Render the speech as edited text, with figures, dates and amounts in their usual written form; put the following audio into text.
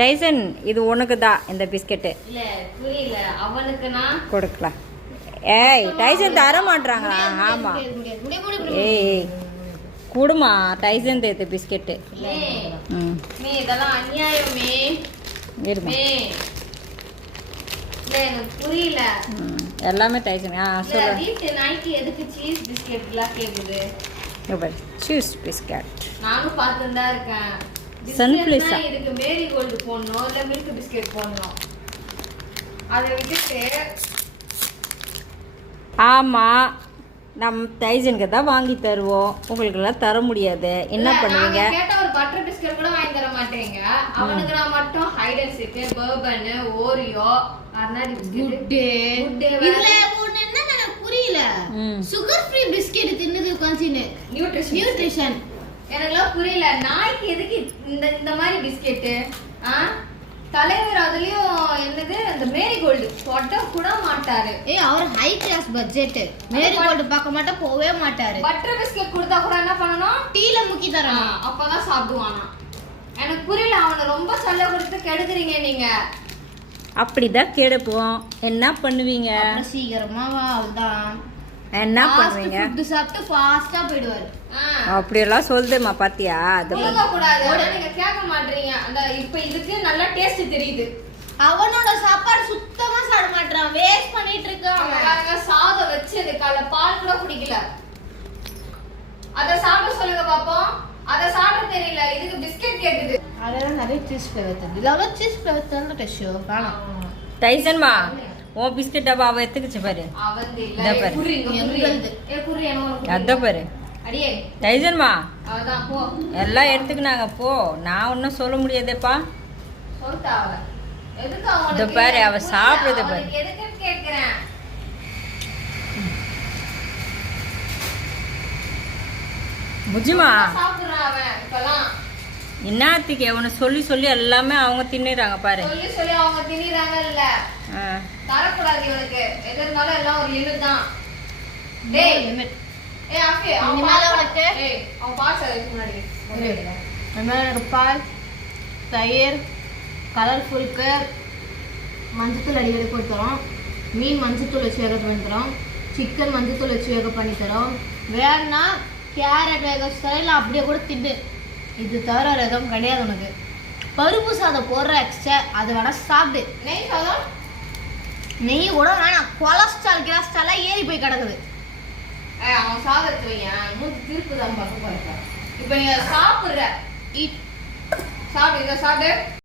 Tyson இது உனக்கு தான் இந்த பிஸ்கெட்டு. இல்ல புரியல அவனுக்குனா கொடுக்கலாம். ஏய் டைசன் தர மாட்டாங்களா? ஆமா ஏய் குடுமா டைசன் தேத்து பிஸ்கெட்டு. மே இதெல்லாம் அநியாயமே இருமா. இல்ல எனக்கு புரியல. எல்லாமே டைசன். சொல்லு. வீட்டு நாய்க்கு எதுக்கு சீஸ் பிஸ்கெட்லாம் கேக்குது? சீஸ் பிஸ்கெட் நானும் பார்த்துட்டு தான் இருக்கேன். சன்ஃப்ளவர் இதுக்கு மேரி கோல்டு போடணும் இல்ல மில்க் பிஸ்கெட் போடணும். அதை விட்டுட்டு ஆமா நம்ம டைசனுக்கு தான் வாங்கி தருவோம், உங்களுக்கெல்லாம் தர முடியாது. என்ன பண்ணுவீங்க? கேட்டா ஒரு பட்டர் பிஸ்கெட் கூட வாங்கி தர மாட்டேங்க. அவனுக்கு நான் மட்டும் hide and seek, Bourbon, Oreo, அர்னாடி பிஸ்கெட். இதுல ஒண்ணு என்ன எனக்கு புரியல. சுகர் ஃப்ரீ பிஸ்கெட் தின்னது காஞ்சினு நியூட்ரிஷன் எனக்குலாம் புரியல. நாய்க்கு எதுக்கு இந்த மாதிரி பிஸ்கெட்? தலைவர் அதுலயும் என்னது அந்த மேரி கோல்டு தொட்ட கூட மாட்டாரு. அவர் ஹை கிளாஸ் பட்ஜெட். மேரி கோல்டு பார்க்க மாட்டா போவே மாட்டாரு. பட்டர் பிஸ்கெட் கொடுத்தா கூட என்ன பண்ணணும்? டீல முக்கி தரணும், அப்பதான் சாப்பிடுவானா. எனக்கு புரியல. அவனை ரொம்ப சல்ல கொடுத்து கெடுக்குறீங்க நீங்க. அப்படிதான் கெடுப்போம். என்ன பண்ணுவீங்க? சீக்கிரமா அவள்தான் என்ன பண்ணுவீங்க? ஃபுட் சாப்பிட்டு ஃபாஸ்டா போயிடுவாரு. அப்படியெல்லாம் சொல்லுமா பாத்தியா? அது கூடாது. நீங்க கேட்க மாட்டீங்க. அந்த இப்ப இதுக்கு நல்ல டேஸ்ட் தெரியுது. அவனோட சாப்பாடு சுத்தமா சாப்பிட மாட்டான், வேஸ்ட் பண்ணிட்டு இருக்கான். சாதம் வச்சு அது கால பால் கூட குடிக்கல. அத சாப்பிட சொல்லுங்க பாப்போம். அத சாப்பிட தெரியல. இதுக்கு பிஸ்கட் கேக்குது. அதெல்லாம் நிறைய சீஸ் ஃப்ளேவர் தருது. இல்ல சீஸ் ஃப்ளேவர் தரல டெஷோ காணோம். டைசன்மா ஓ பிஸ்கட் டப்பா அவ எடுத்துக்கிச்சு பாரு. அவந்து இல்ல இத பாரு. குரி அத பாரு. அடியே டைசன்மா அவதான் போ. எல்லாம் எடுத்துக்கினாங்க போ. நான் ஒன்னும் சொல்ல முடியாதேப்பா. சொல்லிட்டா அவ. எதுக்கு அவனுக்கு? இத பாரு அவ சாப்பிடுறத பாரு. எதுக்குன்னு கேக்குறேன். புஜிமா சாப்பிடுறான் அவன் இப்பலாம். என்னத்துக்கு அவனை சொல்லி சொல்லி எல்லாமே அவங்க தின்னுறாங்க பாரு. சொல்லி சொல்லி அவங்க திணிறாங்க. இல்ல தரக்கூடாது இவனுக்கு. எது இருந்தாலும் எல்லாம் ஒரு லிமிட் தான். டேய் லிமிட். ஆஃபி அவன் மேல உனக்கு அவன் பாஸ் அதுக்கு முன்னாடி பால், தயிர், கலர்ஃபுல்க்கு மஞ்சத்தூள் அடிக்கடி கொடுத்துறோம். மீன் மஞ்சத்தூள் வச்சு வேக பண்ணி தரோம். சிக்கன் மஞ்சத்தூள் வச்சு வேக பண்ணி தரோம். வேணா கேரட் வேக ஸ்டைல் அப்படியே கூட தின்னு. இது தவிர எதுவும் கிடையாது உனக்கு. பருப்பு சாதம் போடுற எக்ஸ்ட்ரா அது வேணா சாப்பிடு. நெய் சாதம் நெய் கூட வேணாம். கொலஸ்ட்ரால் ஏறி போய் கிடக்குது. அவன் சாதத்தை வையன். மூச்சு திருப்பு தான் பார்க்க போறேன். இப்ப நீ சாப்பிடுற. சாப்பிடு. இதை சாப்பிடு.